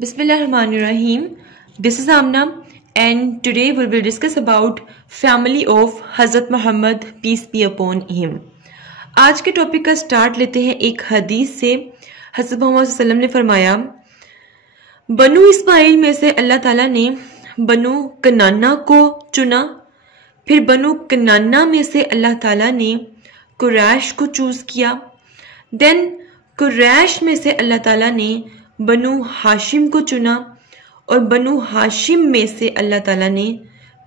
Bismillahirrahmanirrahim. This is Amna and today we will discuss about family of Hazrat Muhammad, peace be upon him. आज के topic का start लेते हैं एक हदीस से। हज़रत मोहम्मद सल्लल्लाहु अलैहि वसल्लम ने फरमाया, बनु इस्माइल में से अल्लाह ताला ने बनु कनाना को चुना, फिर बनु कनाना में से अल्लाह ताला ने कुरैश को चूज किया, देन कुरैश में से अल्लाह ताला ने बनु हाशिम को चुना और बनु हाशिम में से अल्लाह ताला ने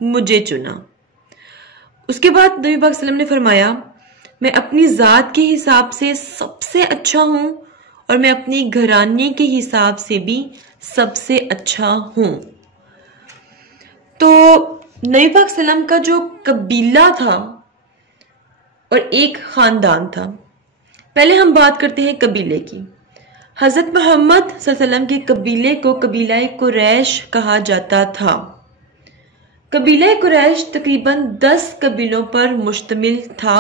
मुझे चुना। उसके बाद नबी पाक सल्लल्लाहु अलैहि वसल्लम ने फरमाया, मैं अपनी ज़ात के हिसाब से सबसे अच्छा हूँ और मैं अपनी घराने के हिसाब से भी सबसे अच्छा हूँ। तो नबी पाक सल्लल्लाहु अलैहि वसल्लम का जो कबीला था और एक खानदान था। पहले हम बात करते हैं कबीले की। हज़रत मोहम्मद सल्लल्लाहु अलैहि वसल्लम के कबीले को कबीला कुरैश कहा जाता था। कबीला कुरैश तकरीबन 10 कबीलों पर मुश्तमिल था।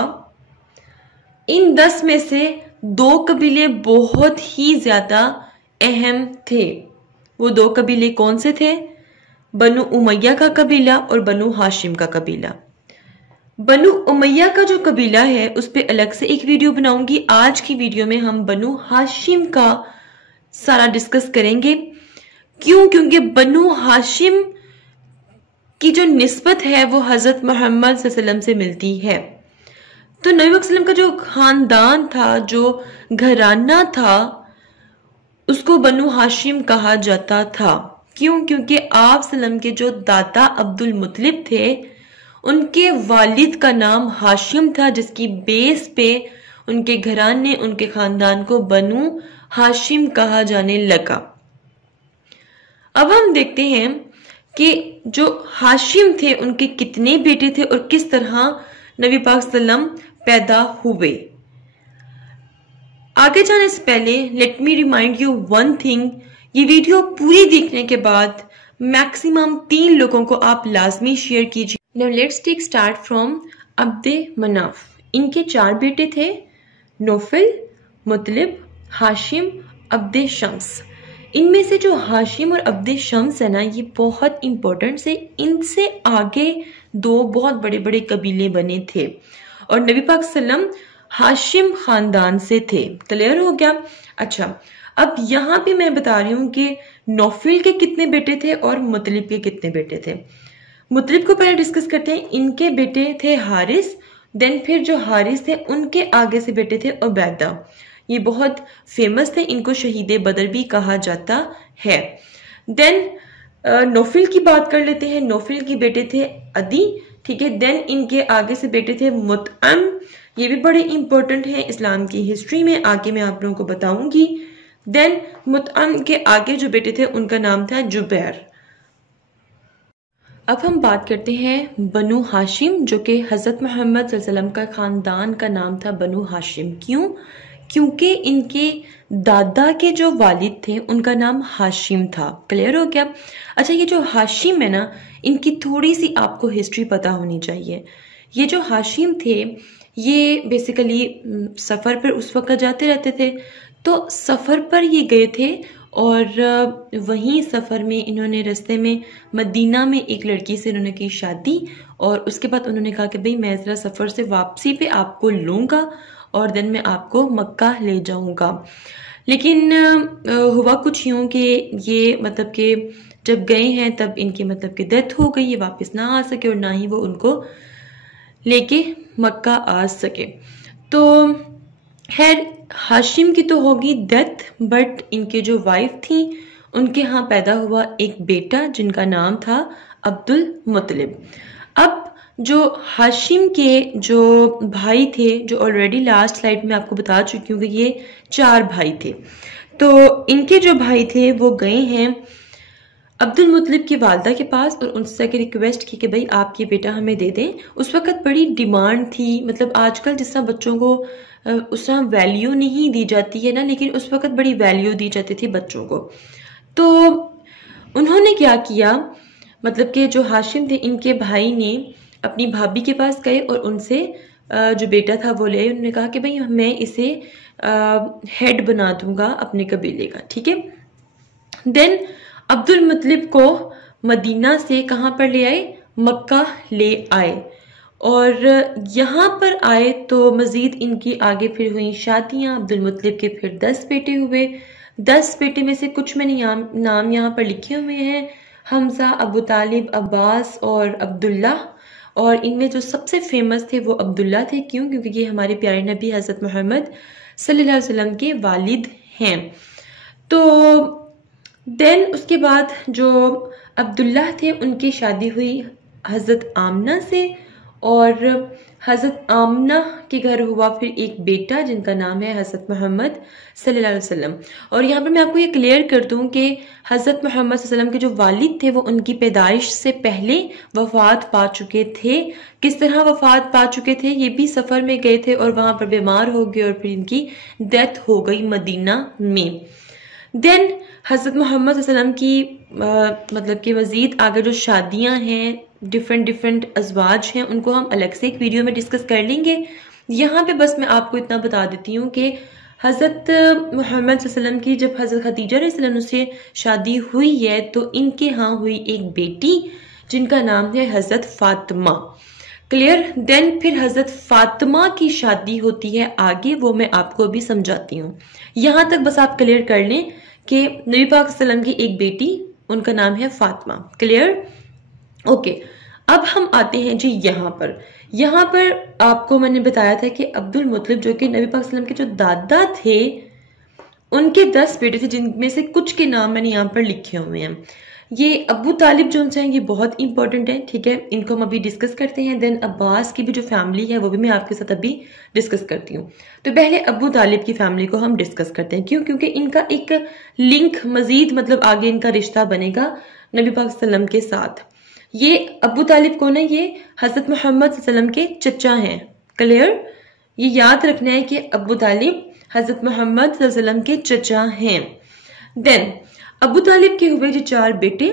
इन 10 में से 2 कबीले बहुत ही ज्यादा अहम थे। वो 2 कबीले कौन से थे? बनु उमैया का कबीला और बनु हाशिम का कबीला। बनु उमैया का जो कबीला है उस पे अलग से एक वीडियो बनाऊंगी। आज की वीडियो में हम बनु हाशिम का सारा डिस्कस करेंगे। क्यों? क्योंकि बनु हाशिम की जो निस्बत है वो हजरत मोहम्मद सल्लल्लाहु अलैहि वसल्लम से मिलती है। तो नबी वसल्लम का जो खानदान था, जो घराना था, उसको बनु हाशिम कहा जाता था। क्यों? क्योंकि आप सल्लम के जो दादा अब्दुल मुत्तलिब थे उनके वालिद का नाम हाशिम था, जिसकी बेस पे उनके घराने, उनके खानदान को बनु हाशिम कहा जाने लगा। अब हम देखते हैं कि जो हाशिम थे उनके कितने बेटे थे और किस तरह नबी पाक सल्लम पैदा हुए। आगे जाने से पहले let me remind you one thing. ये वीडियो पूरी देखने के बाद मैक्सिमम 3 लोगों को आप लाजमी शेयर कीजिए। Now let's take start from अब्दे Manaf. इनके 4 बेटे थे, नौफल, मुतलिब, हाशिम, अब्दे शम्स। इनमें से जो हाशिम और अब्दे शम्स है ना, ये बहुत इंपॉर्टेंट से, इनसे आगे 2 बहुत बड़े बड़े कबीले बने थे और नबी पाक सल्लम हाशिम खानदान से थे। क्लियर हो गया? अच्छा, अब यहाँ पे मैं बता रही हूँ कि नौफल के कितने बेटे थे और मुतलिब के कितने बेटे थे। मुतलिब को पहले डिस्कस करते हैं। इनके बेटे थे हारिस, देन फिर जो हारिस थे उनके आगे से बेटे थे उबैदा। ये बहुत फेमस थे, इनको शहीद बदर भी कहा जाता है। देन नौफल की बात कर लेते हैं। नौफल के बेटे थे अदी, ठीक है। देन इनके आगे से बेटे थे मुतअम। ये भी बड़े इंपॉर्टेंट हैं इस्लाम की हिस्ट्री में, आगे मैं आप लोगों को बताऊंगी। देन मुतअम के आगे जो बेटे थे उनका नाम था जुबैर। अब हम बात करते हैं बनु हाशिम, जो कि हज़रत मोहम्मद सल्लल्लाहु अलैहि वसल्लम का ख़ानदान का नाम था बनु हाशिम। क्यों? क्योंकि इनके दादा के जो वालिद थे उनका नाम हाशिम था। क्लियर हो गया? अच्छा, ये जो हाशिम है ना, इनकी थोड़ी सी आपको हिस्ट्री पता होनी चाहिए। ये जो हाशिम थे ये बेसिकली सफ़र पर उस वक्त जाते रहते थे। तो सफ़र पर ये गए थे और वहीं सफ़र में इन्होंने रास्ते में मदीना में एक लड़की से इन्होंने की शादी और उसके बाद उन्होंने कहा कि भाई मैं ज़रा सफ़र से वापसी पे आपको लूँगा और देन मैं आपको मक्का ले जाऊँगा। लेकिन हुआ कुछ यूँ कि ये मतलब कि जब गए हैं तब इनकी मतलब कि डेथ हो गई, ये वापस ना आ सके और ना ही वो उनको लेके मक्का आ सके। तो खैर हाशिम की तो होगी डेथ, बट इनके जो वाइफ थी उनके यहाँ पैदा हुआ एक बेटा जिनका नाम था अब्दुल मुत्तलिब। अब जो हाशिम के जो भाई थे, जो ऑलरेडी लास्ट स्लाइड में आपको बता चुकी हूँ कि ये 4 भाई थे। तो इनके जो भाई थे वो गए हैं अब्दुल मुत्तलिब की वालदा के पास और उनसे जाके रिक्वेस्ट की कि भाई आप ये बेटा हमें दे दें। उस वक़्त बड़ी डिमांड थी, मतलब आजकल जिस तरह बच्चों को उस तरह वैल्यू नहीं दी जाती है ना, लेकिन उस वक़्त बड़ी वैल्यू दी जाती थी बच्चों को। तो उन्होंने क्या किया, मतलब कि जो हाशिम थे इनके भाई ने अपनी भाभी के पास गए और उनसे जो बेटा था वो ले। उन्होंने कहा कि भाई मैं इसे हेड बना दूंगा अपने कबीले का, ठीक है। देन अब्दुल मुत्तलिब को मदीना से कहाँ पर ले आए, मक्का ले आए, और यहाँ पर आए तो मज़ीद इनकी आगे फिर हुई शादियाँ। अब्दुल मुत्तलिब के फिर 10 बेटे हुए। 10 बेटे में से कुछ मैंने नाम यहाँ पर लिखे हुए हैं, हमजा, अबू तालिब, अब्बास और अब्दुल्ला। और इनमें जो सबसे फेमस थे वो अब्दुल्ला थे। क्यों? क्योंकि ये हमारे प्यारे नबी हज़रत मोहम्मद सल्लल्लाहु अलैहि वसल्लम के वालिद हैं। तो देन उसके बाद जो अब्दुल्ला थे उनकी शादी हुई हज़रत आमना से, और हज़रत आमना के घर हुआ फिर एक बेटा जिनका नाम है हज़रत मोहम्मद सल्लल्लाहु अलैहि वसल्लम। और यहाँ पर मैं आपको ये क्लियर कर दूँ कि हज़रत मोहम्मद सल्लल्लाहु अलैहि वसल्लम के जो वालिद थे वो उनकी पैदाइश से पहले वफ़ात पा चुके थे। किस तरह वफ़ात पा चुके थे? ये भी सफ़र में गए थे और वहाँ पर बीमार हो गए और फिर इनकी डेथ हो गई मदीना में। देन हज़रत मोहम्मद सल्लल्लाहु अलैहि वसल्लम की मतलब कि मज़ीद आगे जो शादियाँ हैं, डिफरेंट अज़वाज हैं, उनको हम अलग से एक वीडियो में डिस्कस कर लेंगे। यहाँ पे बस मैं आपको इतना बता देती हूँ कि हज़रत मोहम्मद सल्लल्लाहु अलैहि वसल्लम की जब हज़रत खदीजा रज़ियल्लाहु अन्हा से शादी हुई है तो इनके यहाँ हुई एक बेटी जिनका नाम है हज़रत फ़ातिमा। क्लियर? देन फिर हज़रत फ़ातिमा की शादी होती है आगे, वो मैं आपको अभी समझाती हूँ। यहाँ तक बस आप क्लियर कर लें कि नबी पाक सल्लल्लाहु अलैहि वसल्लम की एक बेटी, उनका नाम है फ़ातिमा। क्लियर? ओके, अब हम आते हैं जी यहाँ पर आपको मैंने बताया था कि अब्दुल मुत्तलिब जो कि नबी पाक सल्लल्लाहु अलैहि वसल्लम के जो दादा थे उनके 10 बेटे थे, जिनमें से कुछ के नाम मैंने यहाँ पर लिखे हुए हैं। ये अबू तालिब जो हैं ये बहुत इंपॉर्टेंट है, ठीक है, इनको हम अभी डिस्कस करते हैं। देन अब्बास की भी जो फैमिली है वो भी मैं आपके साथ अभी डिस्कस करती हूँ। तो पहले अबू तालिब की फैमिली को हम डिस्कस करते हैं। क्यों? क्योंकि इनका एक लिंक मजीद मतलब आगे इनका रिश्ता बनेगा नबी पाक सल्लल्लाहु अलैहि वसल्लम के साथ। ये अबू तालिब कौन है? ये हज़रत मोहम्मद सल्लल्लाहु अलैहि वसल्लम के चचा हैं। क्लियर? ये याद रखना है कि अबू तालिब हज़रत मोहम्मद सल्लल्लाहु अलैहि वसल्लम के चचा हैं। देन अबू तालिब के हुए जो 4 बेटे,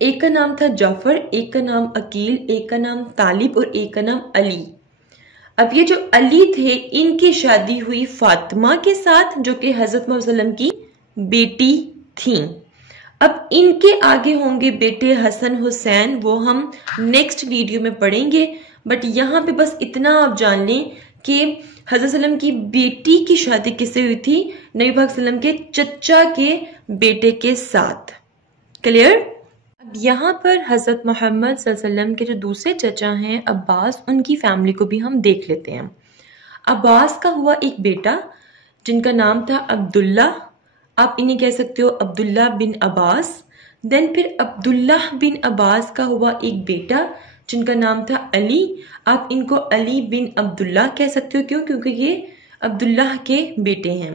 एक का नाम था जाफर, एक का नाम अकील, एक का नाम तालिब और एक का नाम अली। अब ये जो अली थे इनकी शादी हुई फातिमा के साथ जो कि हज़रत मोहम्मद सल्लल्लाहु अलैहि वसल्लम की बेटी थी। अब इनके आगे होंगे बेटे हसन हुसैन, वो हम नेक्स्ट वीडियो में पढ़ेंगे। बट यहाँ पे बस इतना आप जान लें कि हज़रत सल्लम की बेटी की शादी किससे हुई थी? नबी पाक सल्लम के चचा के बेटे के साथ। क्लियर? अब यहाँ पर हज़रत मोहम्मद सल्लम के जो दूसरे चचा हैं अब्बास, उनकी फैमिली को भी हम देख लेते हैं। अब्बास का हुआ एक बेटा जिनका नाम था अब्दुल्ला, आप इन्हें कह सकते हो अब्दुल्ला बिन अब्बास। देन फिर अब्दुल्ला बिन अब्बास का हुआ एक बेटा जिनका नाम था अली, आप इनको अली बिन अब्दुल्ला कह सकते हो। क्यों? क्योंकि ये अब्दुल्ला के बेटे हैं।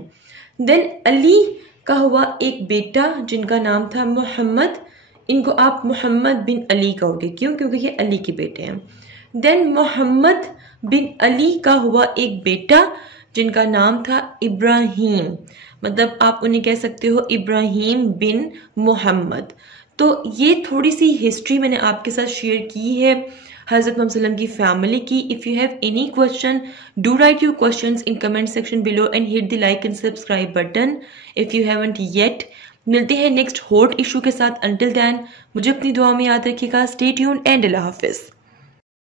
देन अली का हुआ एक बेटा जिनका नाम था मोहम्मद, इनको आप मोहम्मद बिन अली कहोगे। क्यों? क्योंकि ये अली के बेटे हैं। देन मोहम्मद बिन अली का हुआ एक बेटा जिनका नाम था इब्राहीम, मतलब आप उन्हें कह सकते हो इब्राहीम बिन मोहम्मद। तो ये थोड़ी सी हिस्ट्री मैंने आपके साथ शेयर की है हज़रत मोहम्मद सल्लम की फैमिली की। If you have any question, do right your questions in comment section below and hit the like and subscribe button if you haven't yet. मिलते हैं नेक्स्ट हॉट इशू के साथ। अंटिल देन मुझे अपनी दुआ में याद रखिएगा। स्टे ट्यून्ड एंड अल्लाह हाफिज़।